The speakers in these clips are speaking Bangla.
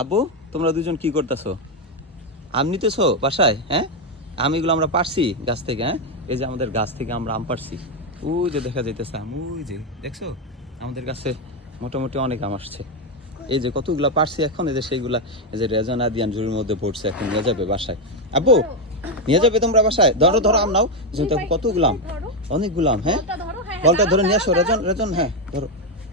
আব্বু তোমরা দুজন কি করতেছো? আম নিতেছো বাসায়? হ্যাঁ, আম এগুলো আমরা পারছি গাছ থেকে। হ্যাঁ, এই যে আমাদের গাছ থেকে আমরা আম পারছি। ওই যে দেখা যাইতেছে আম, ওই যে দেখছো আমাদের গাছে মোটামুটি অনেক আম আসছে। এই যে কতগুলা পারছি এখন, এই যে সেইগুলা এই যে রেজন আদিয়ান ঝুড়ির মধ্যে পড়ছে, এখন নিয়ে যাবে বাসায়। আব্বু নিয়ে যাবে তোমরা বাসায়? ধরো ধরো আম নাও, কতগুলো আম, অনেকগুলো আম। হ্যাঁ, ফলটা ধরে নিয়ে আসো রেজন, রেজন হ্যাঁ ধরো,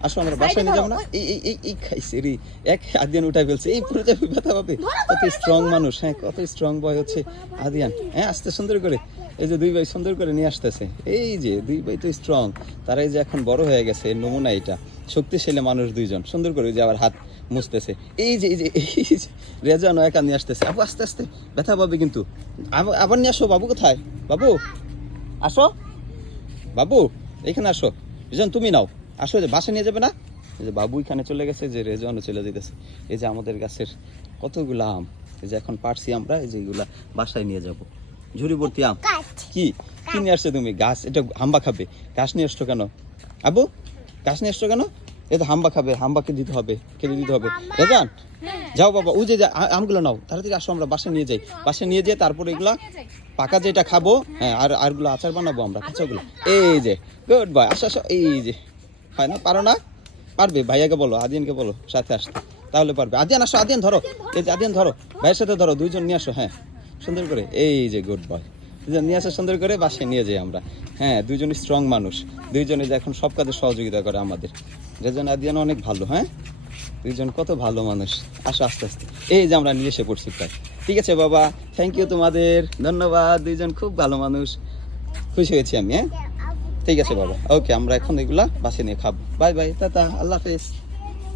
আসো আমরা বাসায় নিয়ে যাবো না? এই এই এই এই খাইছে রে, এক আদিয়ান উঠাই ফেলছে, এই পুরো যাবে ব্যথা পাবে। কত স্ট্রং মানুষ, হ্যাঁ কত স্ট্রং বয় হচ্ছে আদিয়ান। হ্যাঁ আসতে সুন্দর করে, এই যে দুই ভাই সুন্দর করে নিয়ে আসতেছে। এই যে দুই ভাই তো স্ট্রং, তারা এই যে এখন বড় হয়ে গেছে, নমুনা এটা শক্তিশালী মানুষ দুইজন। সুন্দর করে যে আবার হাত মুছতেছে। এই যে এই যে এই যে রেজানো একা নিয়ে আসতেছে। আবু আস্তে আস্তে, ব্যথা পাবে কিন্তু। আবার নিয়ে আসো। বাবু কোথায়? বাবু আসো, বাবু এখানে আসো। রেজন তুমি নাও, আসো। যে বাসা নিয়ে যাবে না? এই যে বাবু এখানে চলে গেছে, যে রেজনও চলে যেতেছে। এই যে আমাদের গাছের কতগুলো আম, এই যে এখন পারছি আমরা, এই যে এগুলা বাসায় নিয়ে যাব। ঝুড়ি ভর্তি আম। কি কি নিয়ে আসছো তুমি? গাছ, এটা হাম্বা খাবে। গাছ নিয়ে আসছো কেন আবু? গাছ নিয়ে আসছো কেন? এ তো হাম্বা খাবে, হাম্বাকে দিতে হবে, খেতে দিতে হবে। রেজান যাও বাবা, ওই যে আমগুলো নাও, তাড়াতাড়ি আসো, আমরা বাসায় নিয়ে যাই। বাসায় নিয়ে যেয়ে তারপরে এগুলা পাকা যেটা খাবো, হ্যাঁ আর আরগুলো আচার বানাবো আমরা, কাঁচাগুলো। এই যে গুড বয়, আসো আসো। এই যে হয় না, পারো না? পারবে, ভাইয়াকে বলো, আদিয়ানকে বলো সাথে আসতে, তাহলে পারবে। আদিয়ান আসো, আদিয়ান ধরো, এই যে আদিয়ান ধরো, ভাইয়ের সাথে ধরো, দুইজন নিয়ে আসো। হ্যাঁ সুন্দর করে, এই যে গুড বয়, দুজন নিয়ে আসো সুন্দর করে, বাসায় নিয়ে যাই আমরা। হ্যাঁ দুইজন স্ট্রং মানুষ, দুইজনে যে এখন সব কাজে সহযোগিতা করে আমাদের। রেজন আদিয়ান অনেক ভালো। হ্যাঁ দুইজন কত ভালো মানুষ। আসো আস্তে আস্তে, এই যে আমরা নিয়ে এসে পড়ছি প্রায়। ঠিক আছে বাবা, থ্যাংক ইউ তোমাদের, ধন্যবাদ। দুইজন খুব ভালো মানুষ, খুশি হয়েছি আমি। হ্যাঁ ঠিক আছে বাবা, ওকে আমরা এখন এগুলা বাসে নিয়ে খাবো। বাই বাই, টাটা, আল্লাহ হাফেজ।